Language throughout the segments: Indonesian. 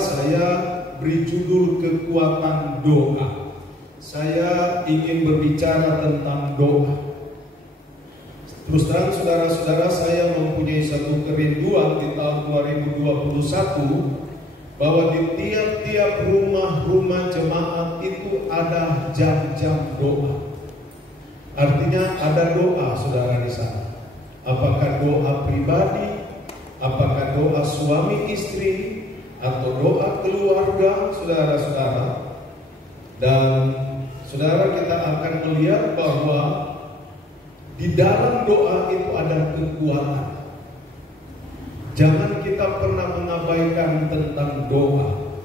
saudara, saya beri judul kekuatan doa. Saya ingin berbicara tentang doa. Terus terang saudara-saudara, saya mempunyai satu kerinduan di tahun 2021 bahwa di tiap-tiap rumah-rumah jemaat itu ada jam-jam doa. Artinya ada doa saudara di sana. Apakah doa pribadi, apakah doa suami istri, atau doa keluarga, saudara-saudara. Dan saudara, kita akan melihat bahwa di dalam doa itu ada kekuatan. Jangan kita pernah mengabaikan tentang doa.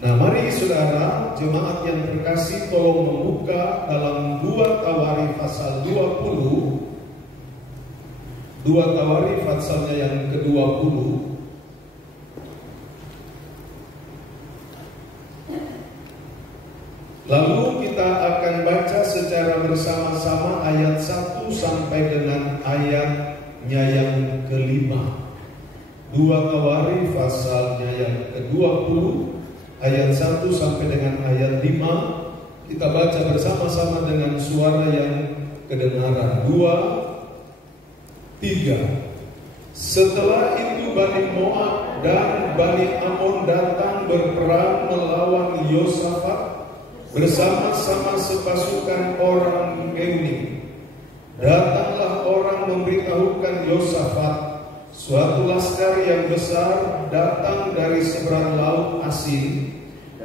Nah, mari saudara, jemaat yang terkasih, tolong membuka dalam 2 Tawarikh pasal 20. 2 Tawarikh pasalnya yang ke-20. Lalu kita akan baca secara bersama-sama ayat 1 sampai dengan ayatnya yang ke-5. 2 Tawarikh pasalnya yang ke-20 ayat 1 sampai dengan ayat 5. Kita baca bersama-sama dengan suara yang kedengaran. 2, 3. Setelah itu Bani Moab dan Bani Amon datang berperang melawan Yosafat bersama-sama sepasukan orang Meuni. Datanglah orang memberitahukan Yosafat, suatu laskar yang besar datang dari seberang laut Asin,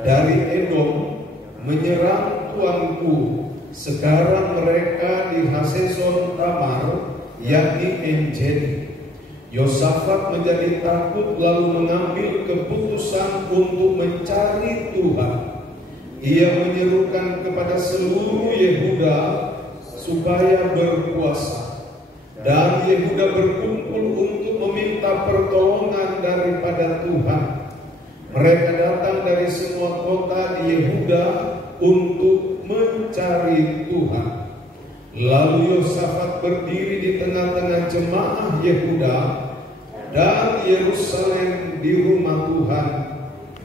dari Edom, menyerang tuanku. Sekarang mereka di Haseson Tamar, yakni En-Gedi. Yosafat menjadi takut lalu mengambil keputusan untuk mencari Tuhan. Ia menyerukan kepada seluruh Yehuda supaya berpuasa. Dan Yehuda berkumpul untuk meminta pertolongan daripada Tuhan. Mereka datang dari semua kota di Yehuda untuk mencari Tuhan. Lalu Yosafat berdiri di tengah-tengah jemaah Yehuda dan Yerusalem di rumah Tuhan,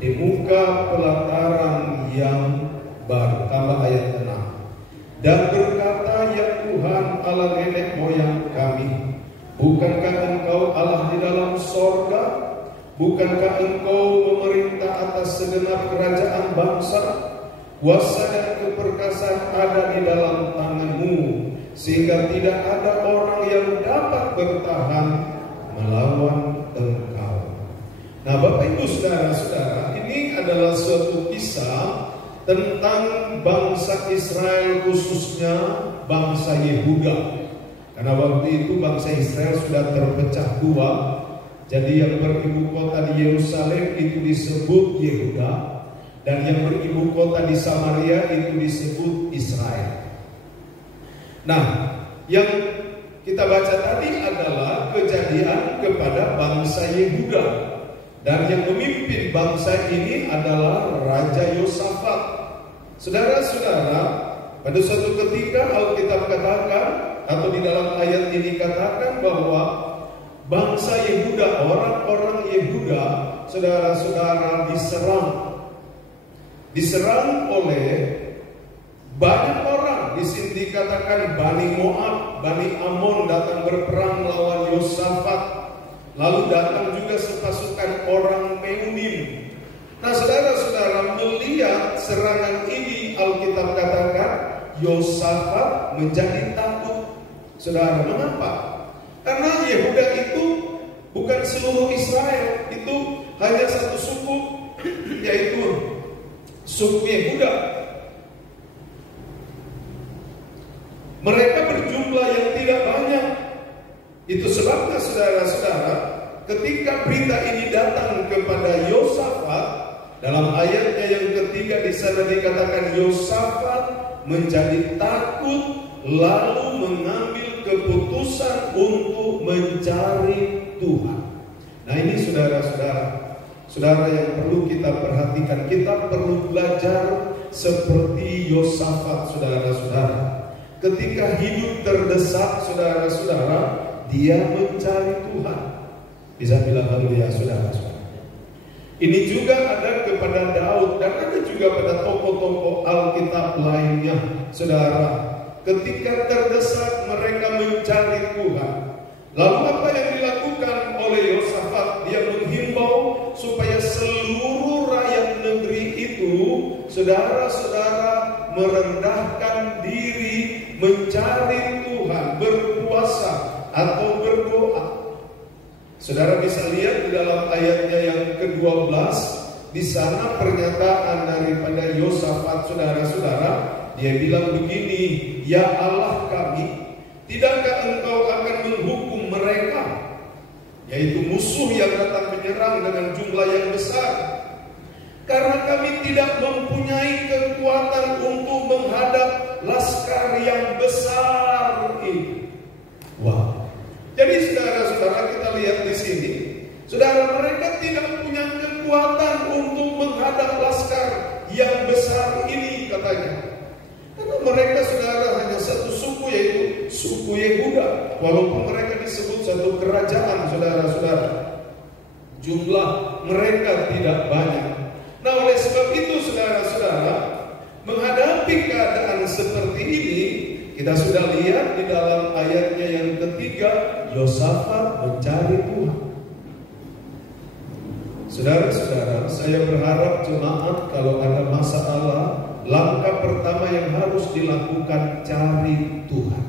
di muka pelataran yang baru. Tambah ayat 6. Dan berkata, ya Tuhan Allah nenek moyang kami, bukankah Engkau Allah di dalam sorga? Bukankah Engkau memerintah atas segenap kerajaan bangsa? Kuasa dan keperkasaan ada di dalam tangan-Mu, sehingga tidak ada orang yang dapat bertahan melawan Engkau. Nah, Bapak Ibu saudara-saudara, ini adalah suatu kisah tentang bangsa Israel, khususnya bangsa Yehuda. Karena waktu itu bangsa Israel sudah terpecah dua. Jadi yang beribu kota di Yerusalem itu disebut Yehuda, dan yang beribu kota di Samaria itu disebut Israel. Nah, yang kita baca tadi adalah kejadian kepada bangsa Yehuda. Dan yang memimpin bangsa ini adalah Raja Yosafat. Saudara-saudara, pada suatu ketika Alkitab katakan, atau di dalam ayat ini katakan bahwa bangsa Yehuda, orang-orang Yehuda, saudara-saudara, diserang oleh banyak orang. Di sini dikatakan Bani Moab, Bani Amon datang berperang melawan Yosafat. Lalu datang juga sepasukan orang Meunim. Nah, saudara-saudara, melihat serangan ini, Alkitab katakan Yosafat menjadi takut. Saudara, mengapa? Karena Yehuda itu bukan seluruh Israel, itu hanya satu suku, yaitu suku Yehuda. Mereka berjumlah yang tidak banyak. Itu sebabnya saudara-saudara, ketika berita ini datang kepada Yosafat, dalam ayatnya yang ketiga di sana dikatakan Yosafat menjadi takut lalu mengambil keputusan untuk mencari Tuhan. Nah, ini saudara yang perlu kita perhatikan. Kita perlu belajar seperti Yosafat, saudara-saudara. Ketika hidup terdesak, saudara-saudara, dia mencari Tuhan. Bisa bilang haleluya, saudara-saudara. Ini juga ada kepada Daud dan ada juga pada tokoh-tokoh Alkitab lainnya. Saudara, ketika terdesak mereka mencari Tuhan. Lalu apa yang dilakukan oleh Yosafat? Dia menghimbau supaya seluruh rakyat negeri itu, saudara-saudara, merendahkan diri, mencari Tuhan, berpuasa atau berdoa. Saudara bisa lihat di dalam ayatnya yang ke-12, di sana pernyataan daripada Yosafat, saudara-saudara, dia bilang begini, "Ya Allah kami, tidakkah engkau akan menghukum mereka?" Yaitu musuh yang datang menyerang dengan jumlah yang besar. "Karena kami tidak mempunyai kekuatan untuk menghadap laskar yang besar ini." Wah. Jadi saudara-saudara, kita lihat di sini, saudara, mereka tidak punya kekuatan untuk menghadap laskar yang besar ini, katanya. Karena mereka, saudara, hanya satu suku, yaitu suku Yehuda. Walaupun mereka disebut satu kerajaan, saudara-saudara, jumlah mereka tidak banyak. Nah, oleh sebab itu, saudara-saudara, menghadapi keadaan seperti ini, kita sudah lihat di dalam ayatnya yang ketiga, Yosafat mencari Tuhan. Saudara-saudara, saya berharap jemaat kalau ada masalah, langkah pertama yang harus dilakukan cari Tuhan.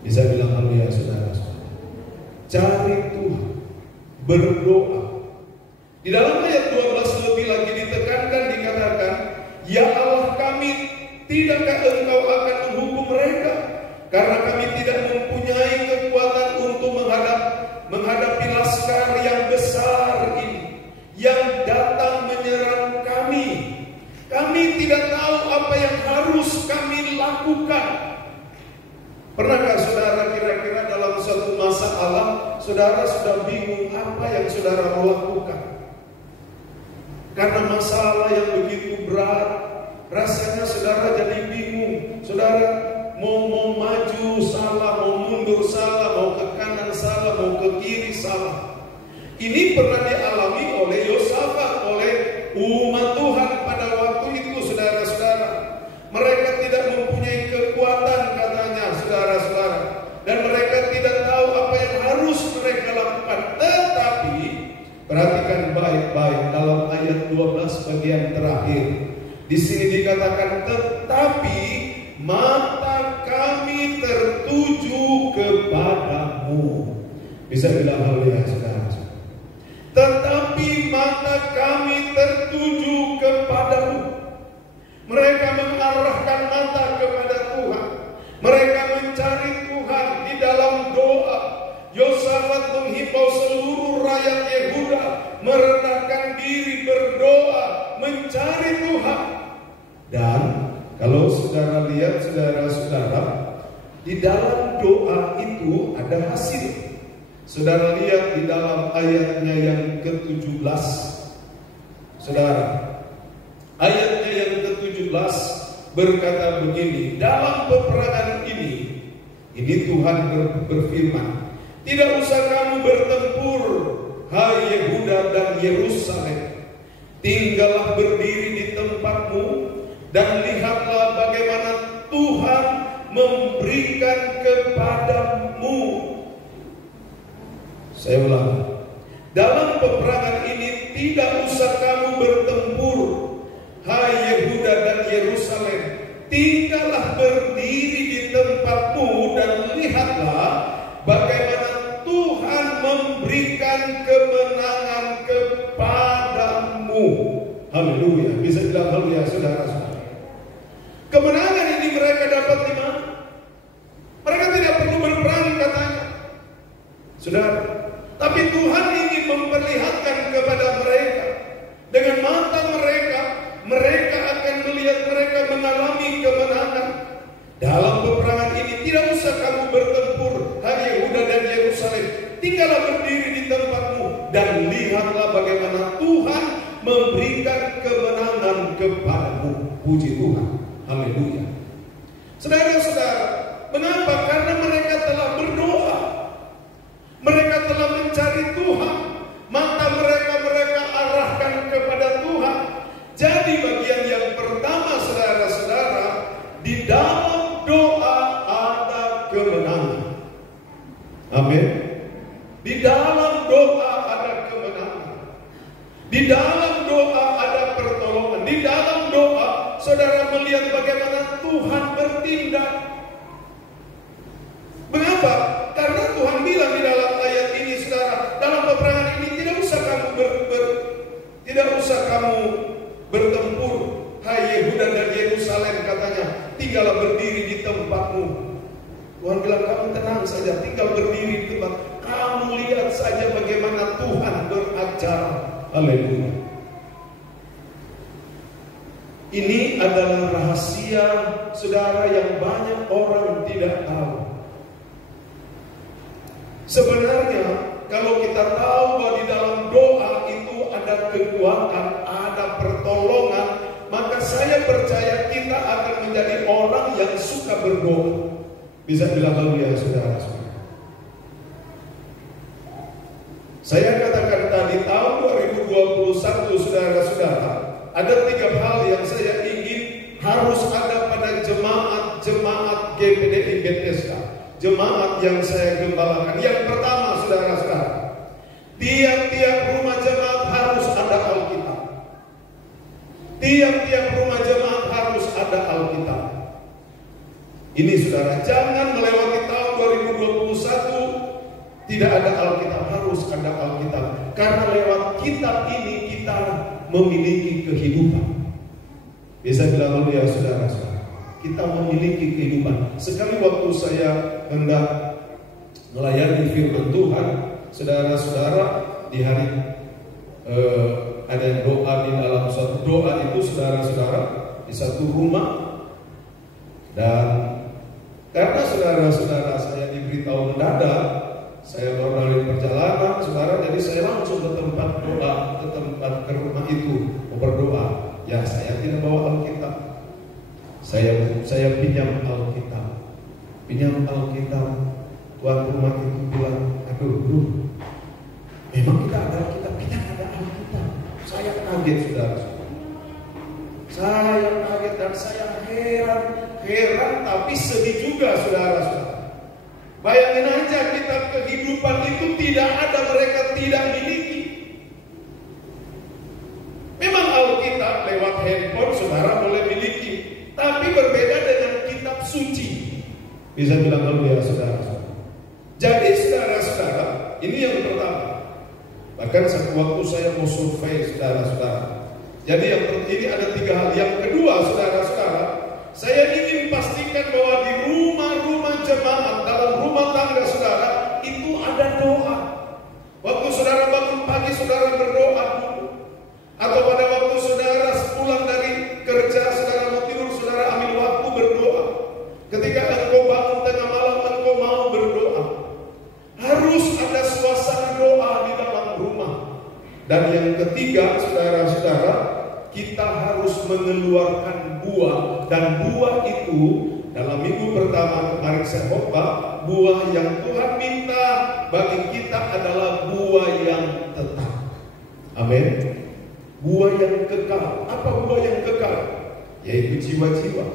Bisa bilang haleluya, saudara-saudara. Cari Tuhan, berdoa. Di dalam ayat 12 lebih lagi ditekankan, dikatakan, "Ya Allah kami, tidakkah engkau akan menghukum mereka? Karena kami tidak mempunyai kekuatan untuk menghadapi laskar yang besar ini, yang datang menyerang kami. Kami tidak tahu apa yang harus kami lakukan." Pernahkah saudara kira-kira dalam suatu masalah, saudara sudah bingung apa yang saudara mau lakukan? Karena masalah yang begitu berat, rasanya saudara jadi bingung. Saudara mau maju salah, mau mundur salah, mau ke kanan salah, mau ke kiri salah. Ini pernah dialami oleh Yosafat, oleh umat Tuhan pada waktu itu, saudara-saudara. Mereka tidak mempunyai kekuatan, katanya, saudara-saudara, dan mereka tidak tahu apa yang harus mereka lakukan. Tetapi perhatikan baik-baik dalam ayat 12 bagian terakhir. Di sini dikatakan, "Tetapi mata kami tertuju kepadamu." Bisa bilang haleluya, saudara. Tetapi mata kami tertuju kepadamu. Mereka mengarahkan mata kepada Tuhan. Mereka mencari Tuhan di dalam doa. Yosafat menghimbau seluruh rakyat Yehuda merendahkan diri, berdoa, mencari Tuhan. Dan kalau saudara lihat, saudara-saudara, di dalam doa itu ada hasil. Saudara lihat di dalam ayatnya yang ke-17. Saudara, ayatnya yang ke-17 berkata begini, dalam peperangan ini Tuhan berfirman, "Tidak usah kamu bertempur, hai Yehuda dan Yerusalem. Tinggallah berdiri di tempatmu dan lihatlah bagaimana Tuhan memberikan kepadamu." Saya ulang, dalam peperangan ini tidak usah kamu bertempur, hai Yehuda dan Yerusalem. Tinggallah berdiri di tempatmu dan lihatlah bagaimana Tuhan memberikan kemenangan kepadamu. Haleluya. Bisa bilang haleluya, saudara-saudara. Kemenangan ini mereka dapat di mana? Mereka tidak perlu berperang, katanya, saudara. Tapi Tuhan ingin memperlihatkan kepada mereka, dengan mata mereka, mereka akan melihat mereka mengalami kemenangan. Dalam peperangan ini tidak usah kamu bertempur, hai Yehuda dan Yerusalem. Tinggallah berdiri di tempatmu dan lihatlah bagaimana Tuhan memberikan kemenangan kepadamu. Puji Tuhan. Haleluya. Saudara-saudara, mengapa? Karena mereka telah berdoa. Mereka telah mencari Tuhan. Mata mereka Amin. Di dalam doa ada kemenangan. Di dalam doa ada pertolongan. Di dalam doa saudara melihat bagaimana Tuhan bertindak. Mengapa? Karena Tuhan bilang di dalam ayat ini, saudara, dalam peperangan ini tidak usah kamu bertempur, hai Yehuda dan Yerusalem, katanya, tinggallah berdiri di tempatmu. Tuhan bilang kamu tenang saja, tinggal berdiri di tempat. Kamu lihat saja bagaimana Tuhan beracara. Haleluya. Ini adalah rahasia, saudara, yang banyak orang tidak tahu. Sebenarnya kalau kita tahu bahwa di dalam doa itu ada kekuatan, ada pertolongan, maka saya percaya kita akan menjadi orang yang suka berdoa. Bisa bilang haleluya, saudara. Saya katakan tadi tahun 2021, saudara-saudara, ada 3 hal yang saya ingin harus ada pada jemaat GPDI Bethesda, jemaat yang saya gembalakan. Yang pertama, saudara-saudara, tiap-tiap rumah jemaat harus ada Alkitab. Tiap-tiap rumah jemaat harus ada Alkitab. Ini, saudara, jangan melewati tahun 2021 tidak ada Alkitab. Harus ada Alkitab, karena lewat kitab ini kita memiliki kehidupan. Bisa bilang ya, saudara-saudara, kita memiliki kehidupan. Sekali waktu saya hendak melayani firman Tuhan, saudara-saudara, di hari ada doa di dalam suatu doa itu, saudara-saudara, di satu rumah. Dan karena saudara-saudara saya diberitahu mendadak, saya baru dari perjalanan, saudara, jadi saya langsung ke tempat doa, ke rumah itu berdoa. Ya, saya tidak bawa Alkitab. Saya pinjam Alkitab. Tuan rumah itu bilang, aduh, memang kita ada Alkitab, kita ada Alkitab. Saya kaget, saudara. Saya kaget dan saya heran, tapi sedih juga, saudara-saudara. Bayangin aja, kitab kehidupan itu tidak ada, mereka tidak miliki. Memang Alkitab lewat handphone saudara boleh miliki, tapi berbeda dengan kitab suci. Bisa bilang haleluya, saudara. Jadi saudara-saudara, ini yang pertama. Bahkan satu waktu saya mau survei, saudara-saudara. Jadi ini ada 3 hal. Yang kedua, saudara-saudara, saya ingin pastikan bahwa di rumah-rumah jemaat, dalam rumah tangga saudara, itu ada doa. Waktu saudara bangun pagi, saudara berdoa dulu. Atau pada waktu saudara pulang dari kerja, saudara mau tidur, saudara ambil waktu berdoa. Ketika engkau bangun tengah malam, engkau mau berdoa. Harus ada suasana doa di dalam rumah. Dan yang ketiga, saudara-saudara, kita harus mengeluarkan buah. Dan buah itu dalam minggu pertama kemarin saya khotbah, buah yang Tuhan minta bagi kita adalah buah yang tetap. Amin. Buah yang kekal. Apa buah yang kekal? Yaitu jiwa-jiwa.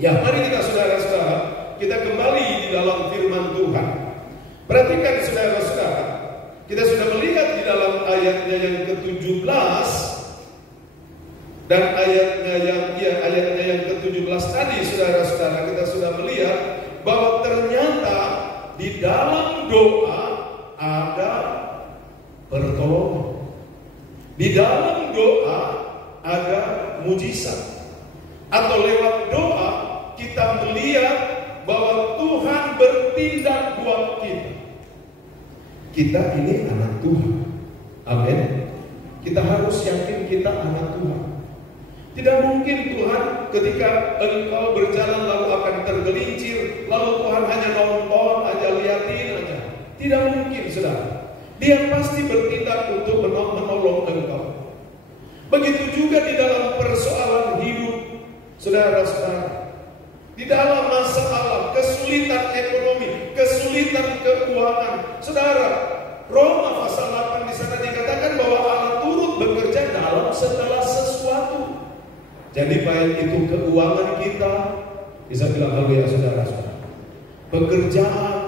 Ya, mari kita, saudara-saudara, kita kembali di dalam firman Tuhan. Perhatikan, saudara-saudara, kita sudah melihat di dalam ayatnya yang ke-17 dan ayatnya yang ke-17 tadi, saudara-saudara, kita sudah melihat bahwa ternyata di dalam doa ada pertolongan. Di dalam doa ada mujizat. Atau lewat doa kita melihat bahwa Tuhan bertindak buat kita. Kita ini anak Tuhan. Amin. Kita harus yakin kita anak Tuhan. Tidak mungkin Tuhan ketika engkau berjalan lalu akan tergelincir, lalu Tuhan hanya nonton aja, liatin aja. Tidak mungkin, saudara. Dia pasti bertindak untuk menolong engkau. Begitu juga di dalam persoalan hidup, saudara-saudara. Di dalam masalah kesulitan ekonomi, kesulitan keuangan, saudara, Roma pasal 8 di sana dikatakan bahwa Allah turut bekerja dalam segala sesuatu. Jadi baik itu keuangan kita, bisa bilang haleluya, saudara-saudara. Pekerjaan,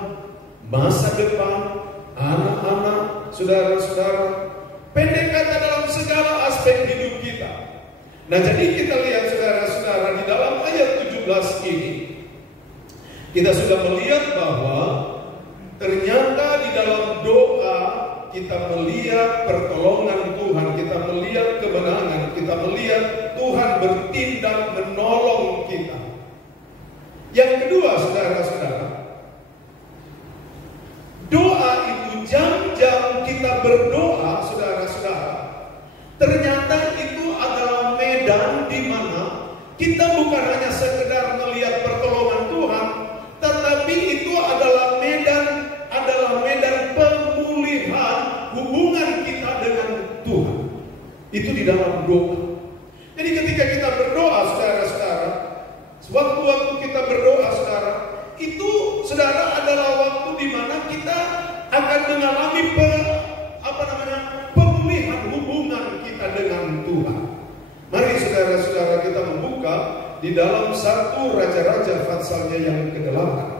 masa depan, anak-anak, saudara-saudara. Pendek kata dalam segala aspek hidup kita. Nah, jadi kita lihat saudara-saudara di dalam ayat 17 ini, kita sudah melihat bahwa ternyata di dalam doa kita melihat pertolongan Tuhan, kita melihat kemenangan, kita melihat Tuhan bertindak menolong kita. Yang kedua, saudara-saudara, doa itu jam-jam kita berdoa, saudara-saudara, ternyata itu adalah medan di mana kita bukan hanya sekedar melihat pertolongan Tuhan, tetapi itu adalah medan pemulihan hubungan kita dengan Tuhan. Itu di dalam doa. Jadi ketika kita berdoa, saudara-saudara, waktu-waktu kita berdoa, saudara, itu saudara adalah waktu di mana kita akan mengalami pemulihan hubungan kita dengan Tuhan. Mari saudara-saudara kita membuka di dalam 1 Raja-Raja pasalnya yang ke-8.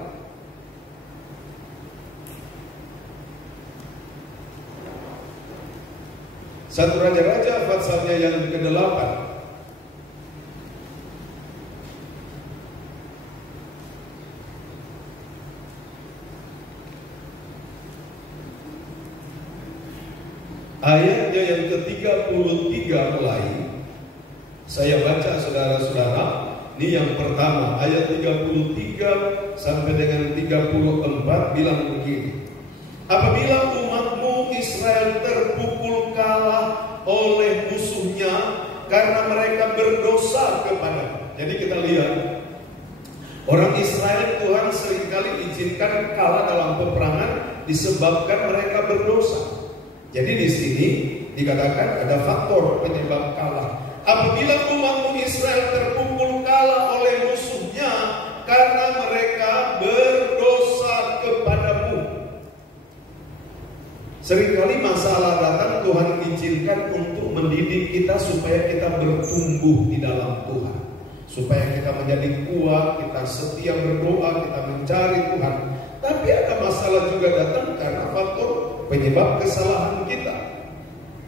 1 Raja-Raja pasalnya yang ke-8. Ayatnya yang ke-33 mulai. Saya baca saudara-saudara. Ini yang pertama, ayat 33 sampai dengan 34 bilang begini. Apabila umatmu Israel terpukul kalah oleh musuhnya karena mereka berdosa kepada. Jadi kita lihat orang Israel, Tuhan seringkali izinkan kalah dalam peperangan disebabkan mereka berdosa. Jadi di sini dikatakan ada faktor penyebab kalah. Apabila umatmu Israel terpukul kalah oleh musuhnya karena mereka berdosa kepadamu. Seringkali masalah datang, Tuhan izinkan untuk mendidik kita supaya kita bertumbuh di dalam Tuhan, supaya kita menjadi kuat, kita setia berdoa, kita mencari Tuhan. Tapi ada masalah juga datang karena faktor penyebab kesalahan kita.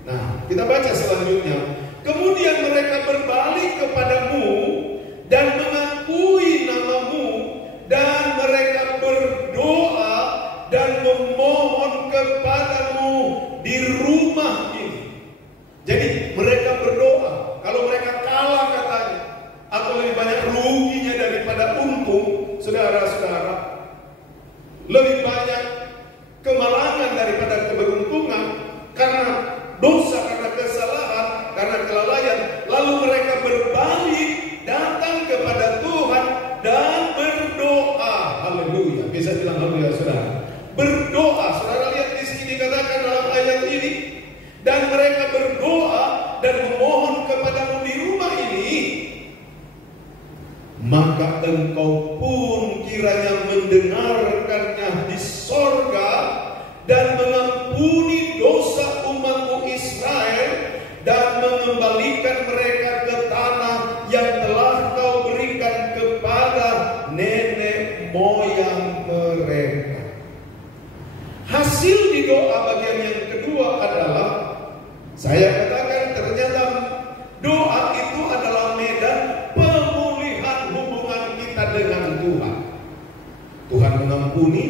Nah, kita baca selanjutnya. Kemudian mereka berbalik kepadamu dan mengakui namamu, dan mereka berdoa dan memohon kepadamu di rumah ini. Jadi mereka berdoa. Kalau mereka kalah katanya, atau lebih banyak ruginya daripada untung, saudara-saudara, lebih banyak kemalangan daripada keberuntungan karena dosa, karena kesalahan, karena kelalaian. Lalu mereka berbalik, datang kepada Tuhan dan berdoa. Haleluya. Bisa bilang haleluya, saudara. Berdoa, saudara lihat di sini dikatakan dalam ayat ini, dan mereka berdoa dan memohon kepadamu di rumah ini, maka engkau pun kiranya mendengarkannya di sorga dan mengampuni dosa umatmu Israel dan mengembalikan mereka ke tanah yang telah kau berikan kepada nenek moyang mereka. Hasil di doa bagian yang kedua adalah, saya katakan ternyata doa itu adalah medan pemulihan hubungan kita dengan Tuhan. Tuhan mengampuni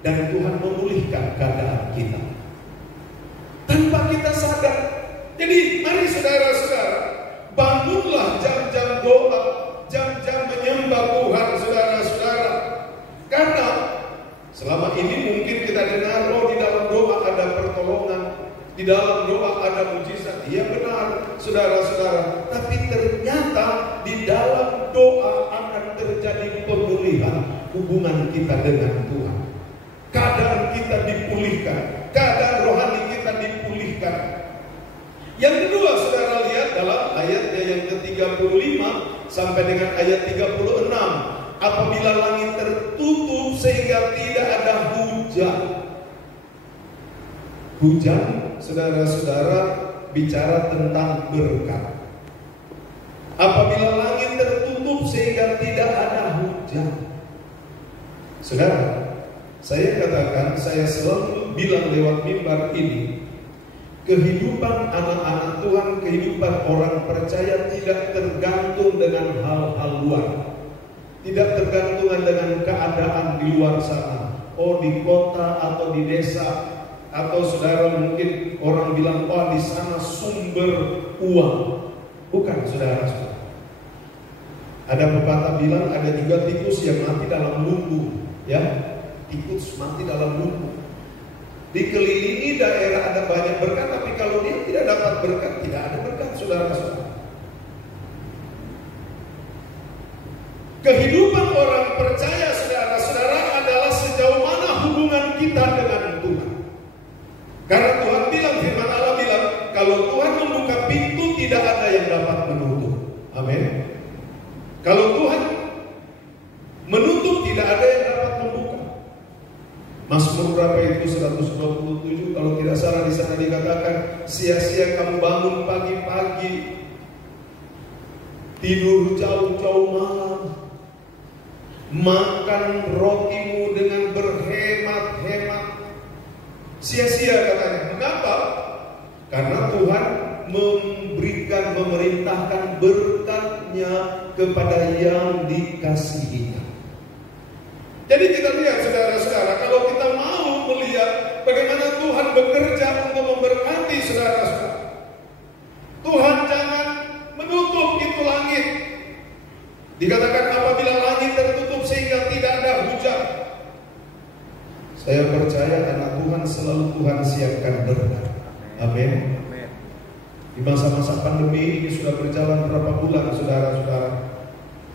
dan Tuhan memulihkan keadaan kita tanpa kita sadar. Jadi mari saudara-saudara, bangunlah jam-jam doa, jam-jam menyembah Tuhan, saudara-saudara. Karena selama ini mungkin kita dengar, oh di dalam doa ada pertolongan, di dalam doa ada mujizat. Iya benar, saudara-saudara. Tapi ternyata di dalam doa akan terjadi pemulihan hubungan kita dengan Tuhan. Keadaan kita dipulihkan, keadaan rohani kita dipulihkan. Yang kedua, saudara lihat dalam ayatnya yang ke-35 sampai dengan ayat 36. Apabila langit tertutup sehingga tidak ada hujan. Hujan, saudara-saudara, bicara tentang berkat. Apabila langit tertutup sehingga tidak ada hujan. Saudara, Saya katakan, saya selalu bilang lewat mimbar ini, kehidupan anak-anak Tuhan, kehidupan orang percaya tidak tergantung dengan hal-hal luar. Tidak tergantungan dengan keadaan di luar sana. Oh, di kota atau di desa, atau saudara mungkin orang bilang, oh di sana sumber uang. Bukan, saudara-saudara. Ada pepatah bilang ada juga tikus yang mati dalam lumpur, ya. Tikus mati dalam lumpur. Dikelilingi daerah ada banyak berkat, tapi kalau dia tidak dapat berkat, tidak ada berkat, saudara-saudara. Kehidupan orang percaya, saudara-saudara, adalah sejauh mana hubungan kita dengan Tuhan. Karena Tuhan bilang, firman Allah bilang, kalau Tuhan membuka pintu, tidak ada yang dapat menutup. Amin. Kalau Tuhan menutup, tidak ada yang dapat membuka. Mazmur berapa itu? 127. Kalau tidak salah di sana dikatakan, sia-sia kamu bangun pagi-pagi, tidur jauh-jauh malam, makan rotimu dengan berhemat-hemat. Sia-sia katanya. Mengapa? Karena Tuhan memberikan, memerintahkan berkatnya kepada yang dikasihinya. Jadi kita lihat, saudara-saudara, kalau kita mau melihat bagaimana Tuhan bekerja untuk memberkati saudara-saudara, Tuhan jangan menutup itu langit. Dikatakan apabila langit tertutup sehingga tidak ada hujan. Saya percaya anak Tuhan selalu Tuhan siapkan berkat. Amin. Di masa-masa pandemi ini sudah berjalan berapa bulan, saudara-saudara?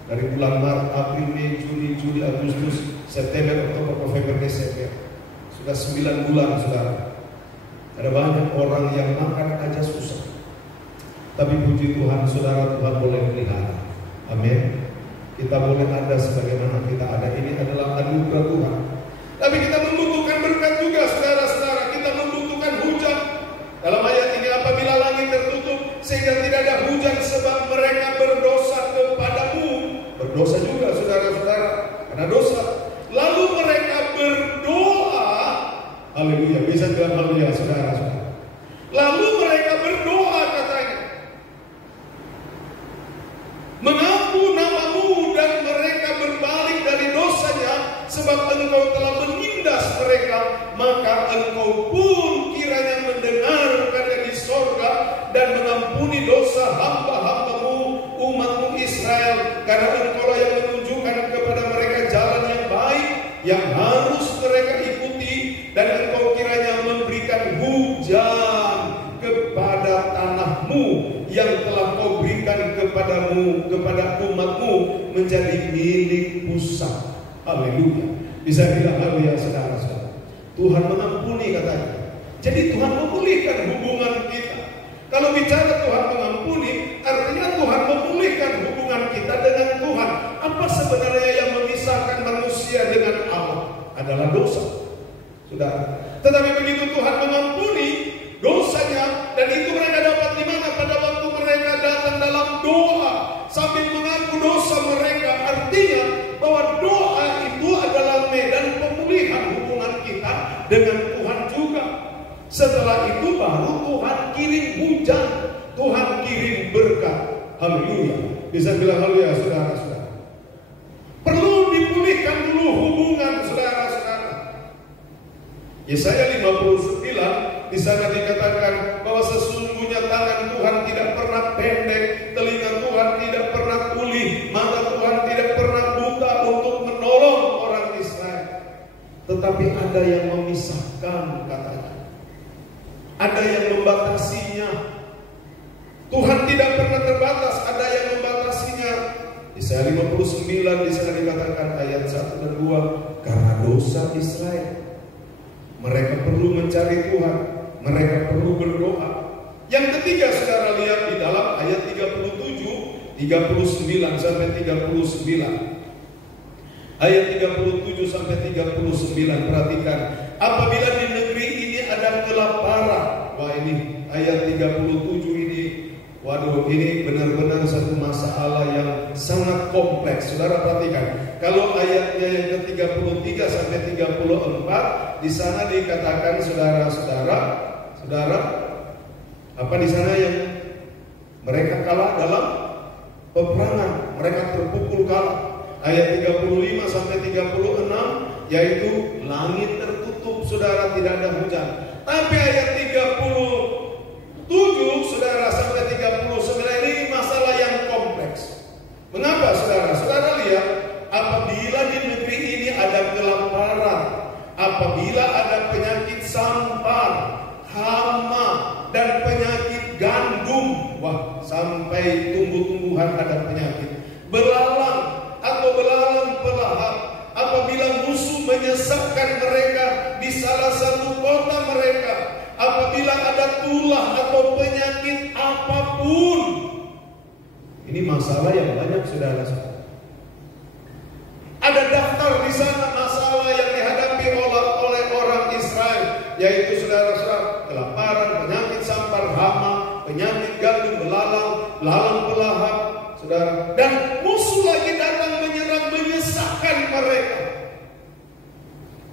Dari bulan Maret, April, Mei, Juni, Juli, Agustus, September, Oktober, November, Desember. Sudah 9 bulan, saudara. Ada banyak orang yang makan aja susah. Tapi puji Tuhan, saudara, Tuhan boleh pelihara. Amin. Kita boleh ada sebagaimana kita ada. Ini adalah anugerah Tuhan. Tapi kita membutuhkan berkat juga, saudara-saudara. Kita membutuhkan hujan. Dalam ayat ini, apabila langit tertutup sehingga tidak ada hujan sebab mereka berdosa kepadamu. Berdosa juga, saudara-saudara, karena dosa. Lalu mereka berdoa. Haleluya, bisa bilang haleluya, saudara-saudara. Lalu mereka berdoa, katanya, mengaku namamu, dan mereka berbalik dari dosanya, sebab engkau telah menindas mereka, maka engkau pun kiranya mendengarkannya di sorga dan mengampuni dosa hamba-hambamu, umatmu Israel, karena engkau yang menunjukkan kepada mereka jalan yang baik yang harus mereka ikuti, dan engkau kiranya memberikan hujan kepada tanahmu yang telah kau berikan kepadamu, kepada umatmu, menjadi milik pusat. Haleluya. Bisa bilang haleluya, saudara-saudara. Tuhan mengampuni, katanya. Jadi Tuhan memulihkan hubungan kita. Kalau bicara Tuhan mengampuni, artinya Tuhan memulihkan hubungan kita dengan Tuhan. Apa sebenarnya yang memisahkan manusia dengan Allah? Adalah dosa. Saudara. Tetapi begitu Tuhan mengampuni dosanya, dan itu mereka dapat di mana? Pada waktu mereka datang dalam doa sambil mengaku dosa mereka. Artinya bahwa doa itu adalah medan pemulihan hubungan kita dengan Tuhan juga. Setelah itu baru Tuhan kirim hujan, Tuhan kirim berkat. Haleluya. Bisa bilang haleluya, saudara-saudara. Perlu dipulihkan dulu hubungan, saudara-saudara. Yesaya 59 di sana dikatakan bahwa sesungguhnya tangan Tuhan tidak pernah pendek, telinga Tuhan tidak pernah tuli, mata Tuhan tidak pernah buta untuk menolong orang Israel. Tetapi ada yang memisahkan, katanya. Ada yang membatasinya. Tuhan tidak pernah terbatas, ada yang membatasinya. Yesaya 59 di sana dikatakan ayat 1 dan 2, karena dosa Israel mereka perlu mencari Tuhan, mereka perlu berdoa. Yang ketiga, saudara lihat di dalam ayat 37, 39 sampai 39. Ayat 37 sampai 39, perhatikan. Apabila di negeri ini ada kelaparan. Wah, ini ayat 37 ini, waduh, ini benar-benar satu masalah yang sangat kompleks. Saudara perhatikan. Kalau ayatnya yang ke-33 sampai 34, di sana dikatakan saudara, apa di sana yang mereka kalah dalam peperangan, mereka terpukul kalah. Ayat 35 sampai 36 yaitu langit tertutup, saudara, tidak ada hujan. Tapi ayat 37 saudara sampai 39 ini masalah yang kompleks. Mengapa saudara? Saudara lihat, apabila di negeri ini ada kelaparan, apabila ada penyakit sampar, hama, dan penyakit gandum, wah, sampai tumbuh-tumbuhan ada penyakit, belalang atau belalang pelahap, apabila musuh menyesatkan mereka di salah satu kota mereka, apabila ada tulah atau penyakit apapun, ini masalah yang banyak, saudara-saudara. Ada daftar di sana masalah yang dihadapi oleh orang Israel, yaitu saudara-saudara, kelaparan, penyakit sampar, hama, penyakit gandum, belalang pelahap, saudara. Dan musuh lagi datang menyerang, menyesatkan mereka.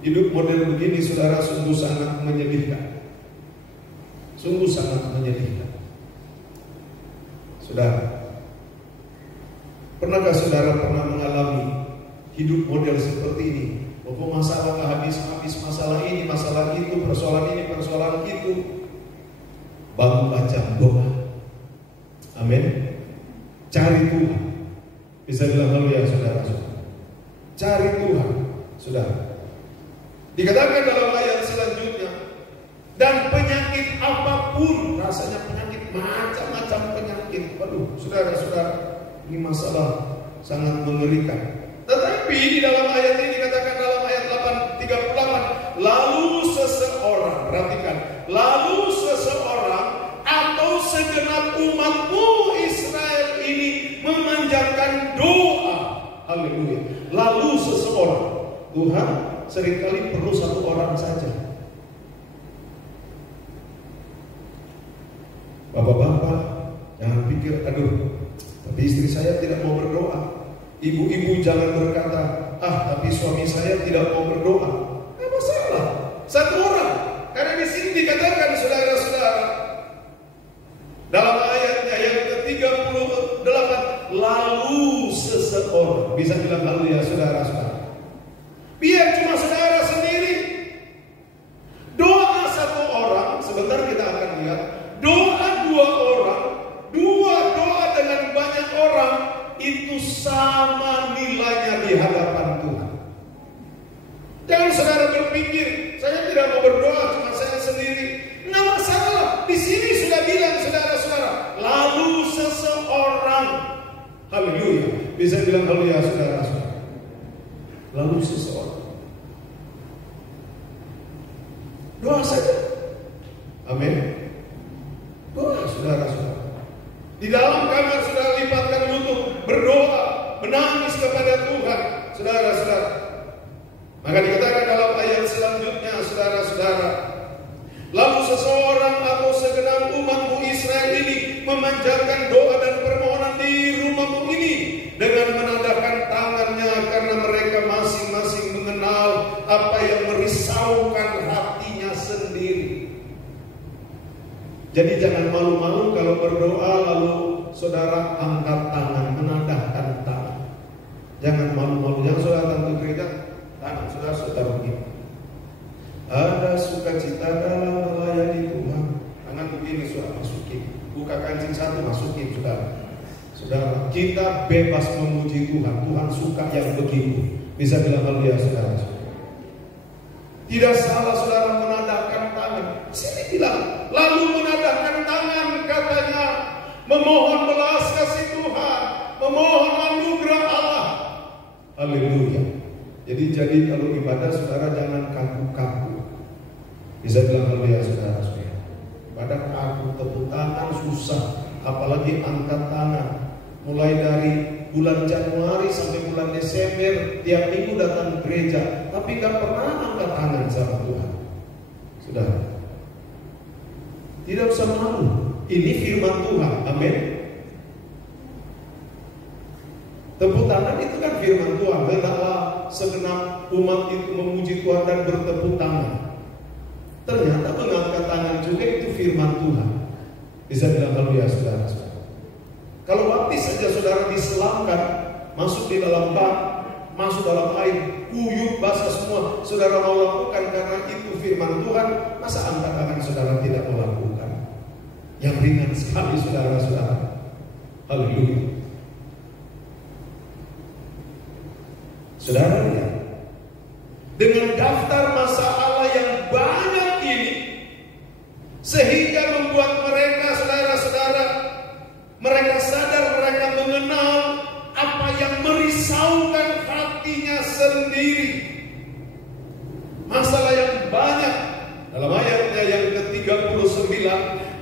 Hidup model begini, saudara, sungguh sangat menyedihkan. Sungguh sangat menyedihkan. Saudara, pernahkah saudara pernah mengalami hidup model seperti ini? Bahwa masalah habis masalah ini, masalah itu, persoalan ini, persoalan itu. Bangun baca doa. Amin. Cari Tuhan. Bisa bilang haleluya, saudara-saudara. Cari Tuhan, saudara. Dikatakan dalam ayat selanjutnya, dan penyakit apapun, rasanya penyakit, macam-macam penyakit. Waduh, saudara-saudara, ini masalah sangat mengerikan. Tetapi di dalam ayat ini dikatakan dalam ayat 38, lalu seseorang, perhatikan, lalu seseorang atau segenap umatmu Israel ini memanjatkan doa. Haleluya. Lalu seseorang, Tuhan seringkali perlu satu orang saja. Bapak-bapak, jangan pikir, aduh, tapi istri saya tidak mau berdoa. Ibu-ibu jangan berkata, tapi suami saya tidak mau berdoa. Tidak masalah, satu orang. Karena di sini dikatakan, saudara-saudara, dalam ayatnya yang ke-38, lalu seseorang. Bisa bilang lalu ya, saudara-saudara. Biar cuma saudara sendiri. Doa satu orang, sebentar kita akan lihat. Doa dua orang, dua doa dengan banyak orang, itu sama nilainya di hadapan Tuhan. Jangan saudara berpikir, saya tidak mau berdoa, cuma saya sendiri. Nggak masalah. Di sini sudah bilang, saudara-saudara, lalu seseorang. Haleluya. Bisa bilang haleluya, saudara-saudara. Lalu seseorang. Doa saja. Amin. Doa, saudara-saudara. Di dalam kamar saudara lipatkan lutut, berdoa, menangis kepada Tuhan, saudara-saudara. Maka dikatakan dalam ayat selanjutnya, saudara-saudara, lalu seseorang atau segenap umatmu Israel ini memanjatkan doa dan permohonan di rumahmu ini dengan menadahkan tangannya, karena mereka masing-masing mengenal apa yang merisaukan hatinya sendiri. Jadi jangan malu-malu kalau berdoa lalu saudara angkat tangan, menadahkan tangan. Jangan malu-malu. Yang saudara datang ke gereja, tangan saudara begini. Ada sukacita dalam melayani Tuhan. Tangan begini, saudara masukin. Buka kancing satu, masukin, saudara. Saudara, kita bebas memuji Tuhan. Tuhan suka yang begitu. Bisa bilang haleluya, saudara. Tidak salah saudara menadahkan tangan. Sini bilang, lalu menadahkan tangan, katanya memohon belas kasih Tuhan, memohon anugerah Allah. Haleluya. Jadi kalau ibadah saudara jangan kaku-kaku. Bisa bilang haleluya, saudara-saudara. Ibadah kaku, tepuk tangan susah, apalagi angkat tangan. Mulai dari bulan Januari sampai bulan Desember, tiap minggu datang ke gereja, tapi gak pernah angkat tangan sama Tuhan. Sudah. Tidak usah malu. Ini firman Tuhan. Amin. Tepuk tangan itu kan firman Tuhan. Hendaklah umat itu memuji Tuhan dan bertepuk tangan. Ternyata mengangkat tangan juga itu firman Tuhan. Bisa bilang haleluya saudara. Kalau baptis saja saudara diselamkan, masuk di dalam bak, masuk dalam air, kuyup basah semua, saudara mau lakukan karena itu firman Tuhan, masa angkat tangan saudara tidak mau lakukan? Yang ringan sekali saudara-saudara. Haleluya. Saudara lihat, dengan daftar masalah yang banyak ini, sehingga membuat mereka, saudara-saudara, mereka sadar, mereka mengenal apa yang merisaukan hatinya sendiri. Masalah yang banyak. Dalam ayatnya yang ke-39,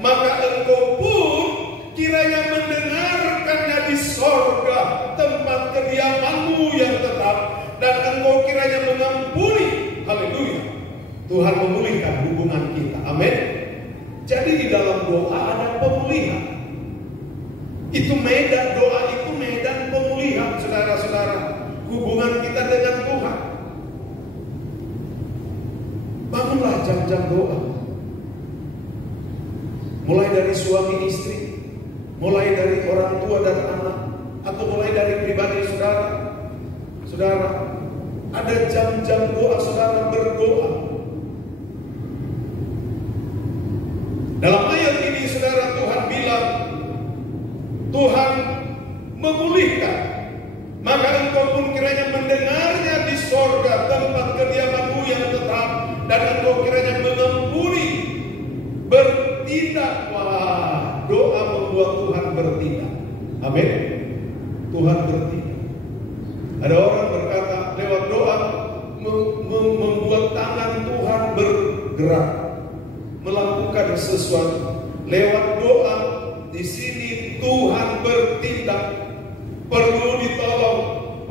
maka engkau pun kiranya mendengarkannya di sorga, tempat kediamanmu yang tetap, dan engkau kiranya mengampuni. Haleluya. Tuhan memulihkan hubungan kita. Amin. Jadi di dalam doa ada pemulihan. Itu medan, doa itu medan pemulihan, saudara-saudara. Hubungan kita dengan Tuhan. Bangunlah jam-jam doa. Mulai dari suami istri, mulai dari orang tua dan anak, atau mulai dari pribadi saudara. Saudara, ada jam-jam doa saudara berdoa. Dalam ayat ini saudara, Tuhan bilang, Tuhan memulihkan, maka engkau pun kiranya mendengarnya di sorga, tempat kediamanmu yang tetap, dan engkau kiranya mengampuni, bertindak. Wah, doa membuat Tuhan bertindak. Amin. Tuhan bertindak. Ada orang berkata lewat doa membuat tangan Tuhan bergerak, melakukan sesuatu. Lewat doa di sini Tuhan bertindak. Perlu ditolong.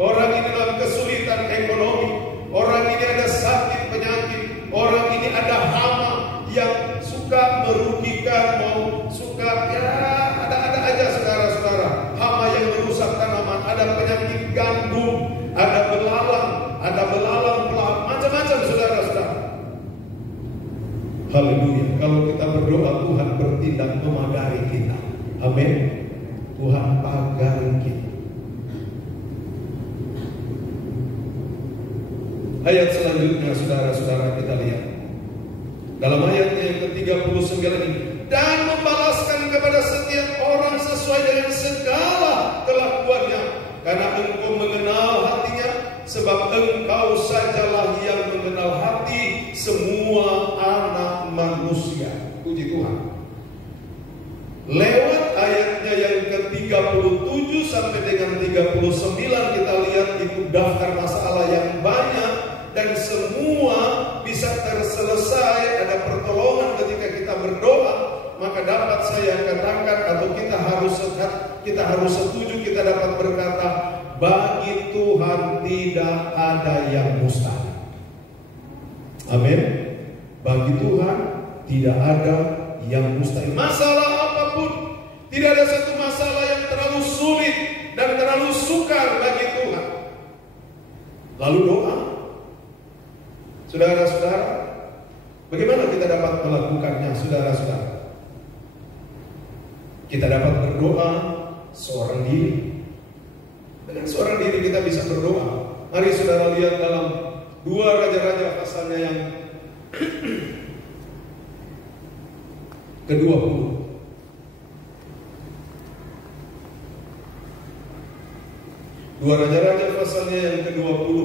Orang ini dalam kesulitan ekonomi, orang ini ada sakit penyakit, orang ini ada hama yang suka merugikan, mau suka ada aja saudara-saudara, hama yang merusak tanaman, ada penyakit gandum, ada belalang macam-macam saudara-saudara. Haleluya. Kalau kita berdoa, Tuhan bertindak memagari kita. Amin. Tuhan pagari kita. Ayat selanjutnya saudara-saudara kita lihat. Dalam ayatnya yang ke-39 ini, dan membalaskan kepada setiap orang sesuai dengan segala kelakuannya, karena engkau mengenal hatinya, sebab engkau sajalah yang mengenal hati semua anak manusia. Puji Tuhan. Lewat ayatnya yang ke-37 sampai dengan 39 kita lihat itu daftar masalah yang banyak dan semua bisa terselesai. Ada pertolongan ketika kita berdoa. Maka dapat saya katakan, atau kita harus setuju, kita dapat berkata, bagi Tuhan tidak ada yang mustahil. Amin. Bagi Tuhan tidak ada yang mustahil. Masalah apapun, tidak ada satu masalah yang terlalu sulit dan terlalu sukar bagi Tuhan. Lalu doa. Saudara-saudara, bagaimana kita dapat melakukannya, saudara-saudara? Kita dapat berdoa seorang diri. Dengan seorang diri kita bisa berdoa. Mari saudara lihat dalam 2 Raja-Raja pasalnya yang ke-20. 2 Raja-Raja pasalnya yang ke-20.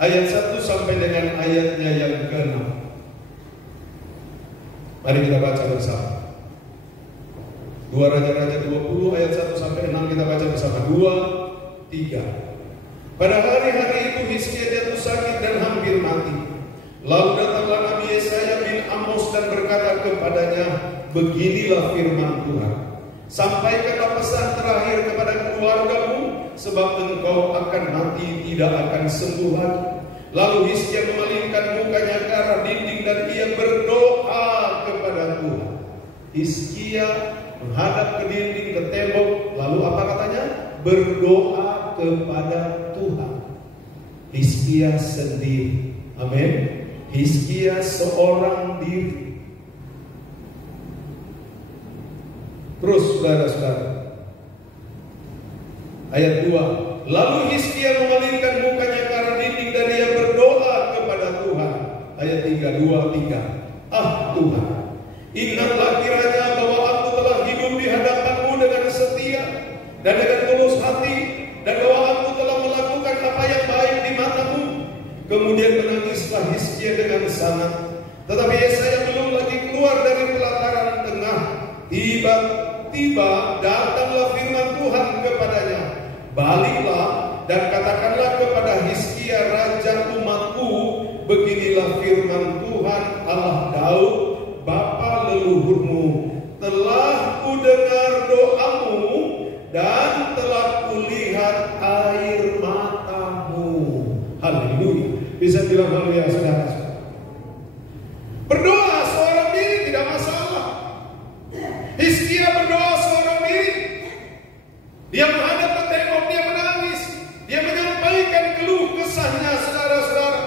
Ayat 1 sampai dengan ayatnya yang ke-6. Mari kita baca bersama. 2 Raja-Raja 20 ayat 1 sampai 6 kita baca bersama. 2, 3. Pada hari-hari itu Hizkia jatuh sakit dan hampir mati. Lalu datanglah Nabi Yesaya bin Amos dan berkata kepadanya, beginilah firman Tuhan. Sampaikanlah pesan terakhir kepada keluargamu, sebab engkau akan mati, tidak akan sembuh lagi. Lalu Hizkia memalingkan mukanya ke arah dinding dan ia berdoa kepada Tuhan. Hizkia menghadap ke dinding, ke tembok. Lalu apa katanya? Berdoa kepada Tuhan. Hizkia sendiri. Amin. Hizkia seorang diri. Terus saudara-saudara, ayat 2. Lalu Hizkia memalingkan mukanya ke arah dinding dan ia berdoa kepada Tuhan. Ayat 3, 2, 3. Ah Tuhan, ingatlah kiranya bahwa aku telah hidup di hadapan-Mu dengan setia dan dengan tulus hati, dan bahwa aku telah melakukan apa yang baik di mata-Mu. Kemudian menangislah Hizkia dengan sangat. Tetapi Yesaya belum lagi keluar dari pelataran tengah. Tiba-tiba datanglah firman Tuhan kepadanya. Baliklah dan katakanlah kepada Hizkia raja umatku, beginilah firman Tuhan Allah Daud, bapa leluhurmu, telah kudengar doamu dan telah kulihat air matamu. Haleluya. Bisa bilang haleluya, saudara. Berdoa seorang diri tidak masalah. Hizkia berdoa seorang diri. Dia menghadap ke tembok, dia menangis, dia menyampaikan keluh kesahnya, saudara-saudara.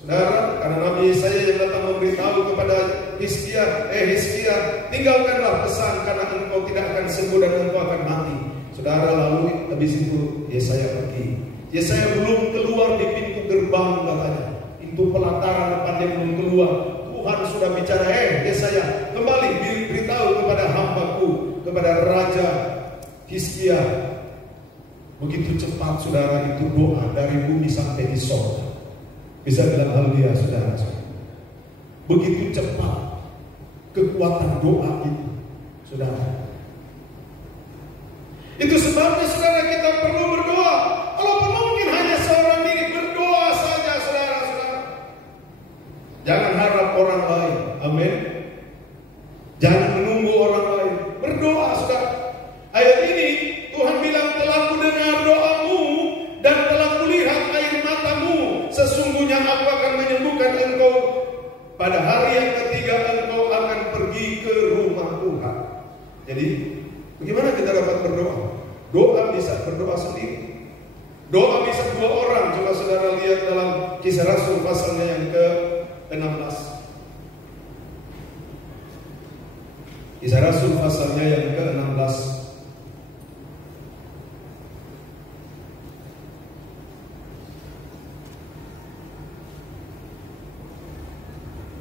Saudara, karena Nabi Yesaya yang datang memberitahu kepada Hizkia, tinggalkanlah pesan karena engkau tidak akan sembuh dan engkau akan mati. Saudara, lalu habis itu Yesaya pergi. Yesaya belum keluar di pintu gerbang katanya. Pintu pelataran depan dia belum keluar. Tuhan sudah bicara, Yesaya, kembali beritahu kepada hamba-Ku, kepada Raja Hizkia. Begitu cepat saudara itu doa dari bumi sampai di sorga. Bisa bilang haleluya, saudara. Begitu cepat kekuatan doa itu, saudara. Itu sebabnya saudara kita perlu berdoa. Walaupun mungkin hanya seorang diri, berdoa saja, saudara-saudara. Jangan harap orang lain. Amin. Jangan menunggu orang lain. Berdoa, saudara. Ayat ini Tuhan bilang, telah kudengar doamu dan telah kulihat air matamu. Sesungguhnya aku akan menyembuhkan engkau. Pada hari yang ketiga engkau akan pergi ke rumah Tuhan. Jadi bagaimana kita dapat berdoa? Doa bisa berdoa sendiri. Doa bisa dua orang. Coba saudara lihat dalam Kisah Rasul pasalnya yang ke-16. Kisah Rasul pasalnya yang ke-16.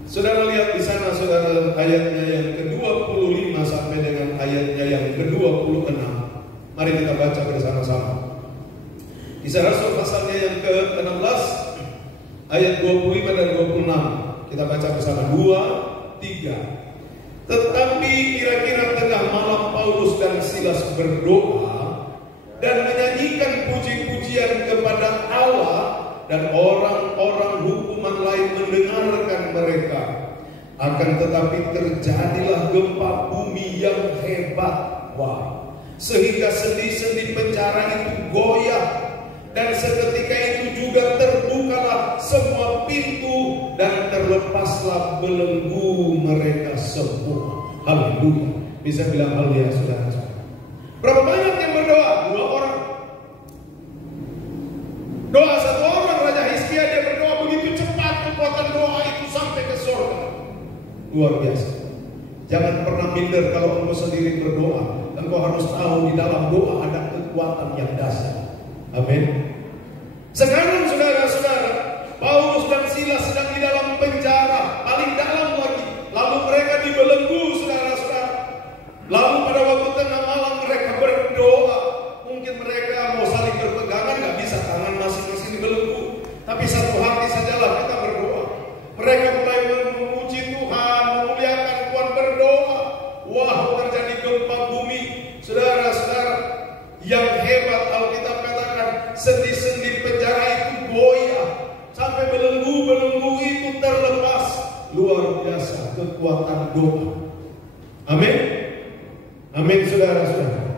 Saudara lihat di sana, saudara, ayatnya yang ke-25 sampai dengan ayatnya yang ke-26. Mari kita baca bersama-sama. Kisah Rasul pasalnya yang ke-16 ayat 25 dan 26. Kita baca bersama. 2, 3. Tetapi kira-kira tengah malam Paulus dan Silas berdoa dan menyanyikan puji-pujian kepada Allah, dan orang-orang hukuman lain mendengarkan mereka. Akan tetapi terjadilah gempa bumi yang hebat. Wah. Sehingga sendi-sendi penjara itu goyah. Dan seketika itu juga terbukalah semua pintu dan terlepaslah belenggu mereka semua. Haleluya. Bisa bilang haleluya, saudara. Berapa banyak yang berdoa? 2 orang. Doa 1 orang, Raja Hizkia, dia berdoa begitu cepat, kekuatan doa itu sampai ke surga. Luar biasa. Jangan pernah minder kalau engkau sendiri berdoa. Engkau harus tahu di dalam doa ada kekuatan yang dahsyat. Amin. Sekarang saudara-saudara, Paulus dan Silas sedang di dalam penjara, paling dalam lagi. Lalu mereka dibelenggu, saudara-saudara. Lalu pada waktu tengah malam mereka berdoa. Mungkin mereka mau saling berpegangan, gak bisa, tangan masing-masing dibelenggu. Tapi satu hati sajalah kita berdoa. Mereka mulai memuji Tuhan, memuliakan Tuhan, berdoa. Wah, terjadi gempa bumi. Saudara-saudara, yang hebat Alkitab katakan, sendi-sendi penjara itu goyah. Sampai belenggu-belenggu itu terlepas. Luar biasa kekuatan doa. Amin. Amin, saudara-saudara.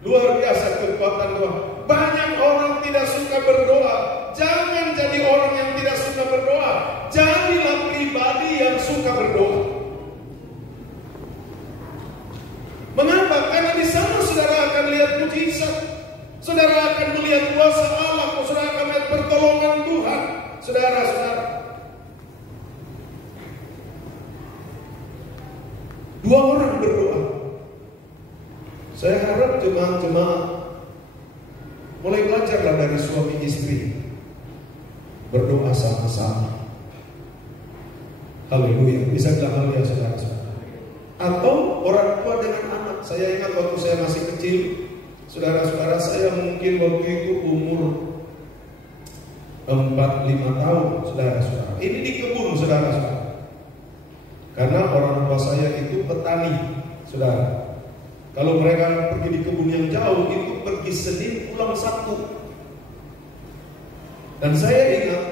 Luar biasa kekuatan doa. Banyak orang tidak suka berdoa. Jangan jadi orang yang tidak suka berdoa. Jadilah pribadi yang suka berdoa. Mengapa? Karena di sana saudara akan lihat mujizat. Saudara akan melihat kuasa Allah. Saudara akan melihat pertolongan saudara. Dua orang berdoa. Saya harap jemaat-jemaat mulai belajarlah dari suami istri berdoa sama-sama. Haleluya. Bisa bilang haleluya saudara-saudara. Atau orang tua dengan anak. Saya ingat waktu saya masih kecil, saudara-saudara, saya mungkin waktu itu umur 4-5 tahun, saudara-saudara. Ini di kebun, saudara-saudara. Karena orang tua saya itu petani, saudara. Kalau mereka pergi di kebun yang jauh, itu pergi Senin pulang Sabtu. Dan saya ingat,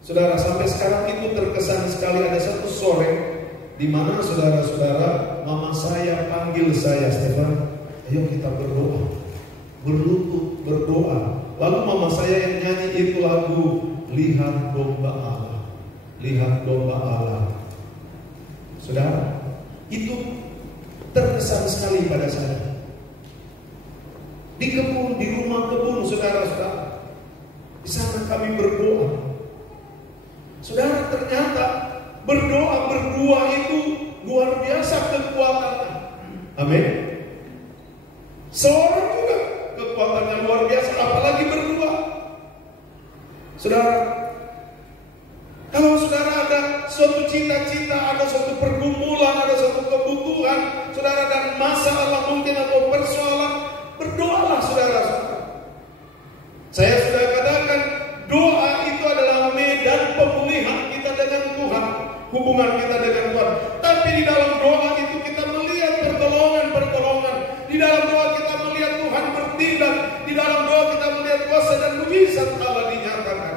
saudara, sampai sekarang itu terkesan sekali. Ada satu sore di mana saudara-saudara, mama saya panggil saya, Stefan, ayo kita berdoa, berlutut berdoa. Lalu mama saya yang nyanyi itu lagu Lihat Domba Allah, Lihat Domba Allah. Saudara, itu terkesan sekali pada saya. Di kebun, di rumah kebun, saudara-saudara, di sana kami berdoa. Saudara, ternyata berdoa berdua itu luar biasa kekuatannya. Amin. Seorang juga kekuatannya luar biasa, apalagi berdua. Saudara, kalau saudara ada suatu cita-cita, ada suatu pergumulan, ada suatu kebutuhan, saudara, dan masalah mungkin atau persoalan, berdoalah saudara-saudara. Saya sudah katakan, doa itu adalah medan pemulihan kita dengan Tuhan, hubungan kita dengan Tuhan. Tapi di dalam doa itu kita melihat pertolongan. Di dalam doa kita melihat Tuhan bertindak. Di dalam doa kita melihat kuasa dan mujizat Allah dinyatakan.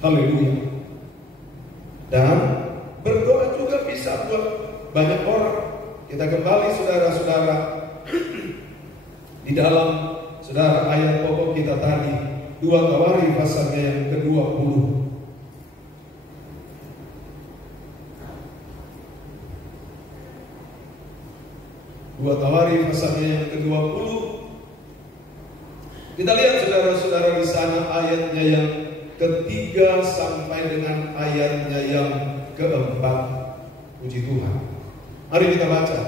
Haleluya. Dan berdoa juga bisa buat banyak orang. Kita kembali saudara-saudara di dalam saudara ayat pokok kita tadi, 2 Tawarikh pasalnya yang ke-20. 2 Tawarikh pasalnya yang ke-20. Kita lihat saudara-saudara di sana ayatnya yang ketiga sampai dengan ayatnya yang keempat. Puji Tuhan. Mari kita baca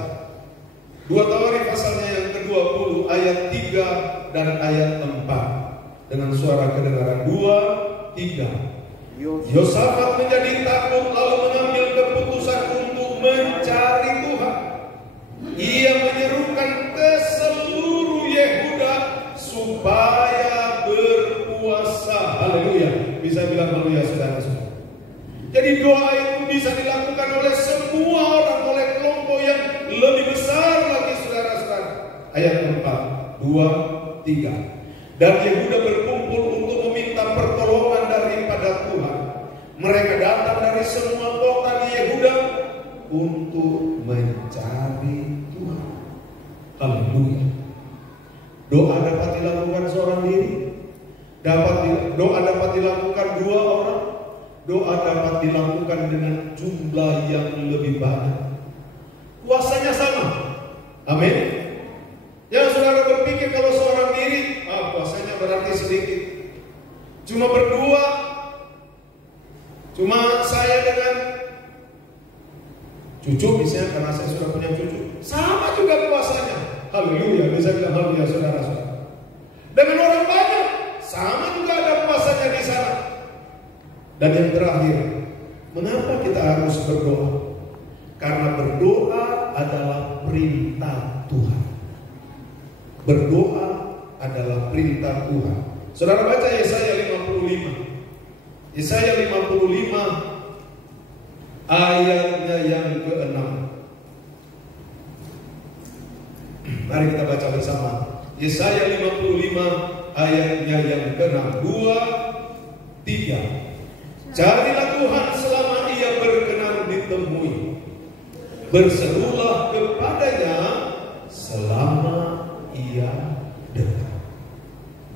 2 Tawarikh pasalnya yang ke-20 ayat 3 dan ayat 4 dengan suara kedengaran 2, 3. Yosafat menjadi takut lalu mengambil keputusan untuk mencari Tuhan. Ia menyerukan ke seluruh Yehuda supaya berpuasa. Haleluya. Bisa bilang haleluya saudara-saudara. Jadi doa itu bisa dilakukan oleh semua orang, oleh kelompok yang lebih besar lagi saudara-saudara. Ayat 4, 2, 3. Dan Yehuda berkumpul untuk meminta pertolongan daripada Tuhan. Mereka datang dari semua kota di Yehuda untuk mencari Tuhan. Haleluya. Doa dapat dilakukan seorang diri. Doa dapat dilakukan 2 orang. Doa dapat dilakukan dengan jumlah yang lebih banyak. Kuasanya sama. Amin. Ya, saudara berpikir kalau seorang diri, kuasanya berarti sedikit. Cuma berdua, cuma saya dengan cucu misalnya, karena saya sudah punya cucu, sama juga kuasanya. Haleluya, bisa bilang haleluya saudara-saudara. Dengan orang banyak, sama juga ada kuasanya di sana. Dan yang terakhir, mengapa kita harus berdoa? Karena berdoa adalah perintah Tuhan. Berdoa adalah perintah Tuhan. Saudara baca Yesaya 55. Yesaya 55 ayatnya yang ke-6. Mari kita baca bersama. Yesaya 55 ayatnya yang ke-6. 2, 3. Carilah Tuhan selama ia berkenan ditemui. Berserulah kepadanya selama ia dekat.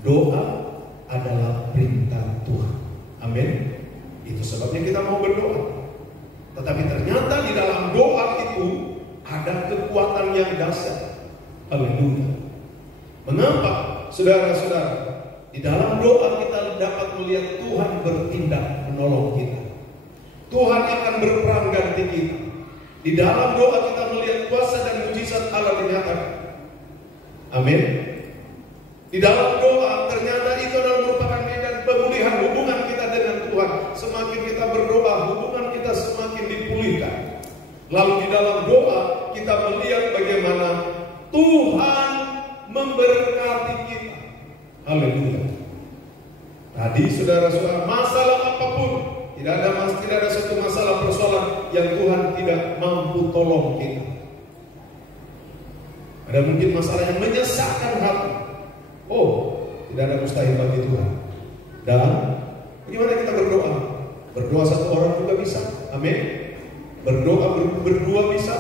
Doa adalah perintah Tuhan. Amin. Itu sebabnya kita mau berdoa. Tetapi ternyata di dalam doa itu ada kekuatan yang dahsyat. Haleluya. Mengapa? Saudara-saudara, Di dalam doa kita dapat melihat Tuhan bertindak menolong kita. Tuhan akan berperang ganti kita. Di dalam doa kita melihat kuasa dan mujizat Allah dinyatakan. Amin. Di dalam doa ternyata itu adalah merupakan medan pemulihan hubungan kita dengan Tuhan. Semakin kita berdoa, hubungan kita semakin dipulihkan. Lalu di dalam doa kita melihat bagaimana Tuhan memberkati kita. Haleluya. Tadi saudara-saudara, masalah apapun, tidak ada satu masalah persoalan yang Tuhan tidak mampu tolong kita. Ada mungkin masalah yang menyesakkan hati. Oh, tidak ada mustahil bagi Tuhan. Dan bagaimana kita berdoa? Berdoa satu orang juga bisa. Amin. Berdoa berdua bisa.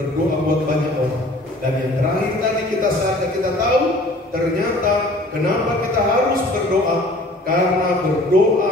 Berdoa buat banyak orang. Dan yang terakhir tadi kita tahu ternyata kenapa kita harus berdoa? Karena berdoa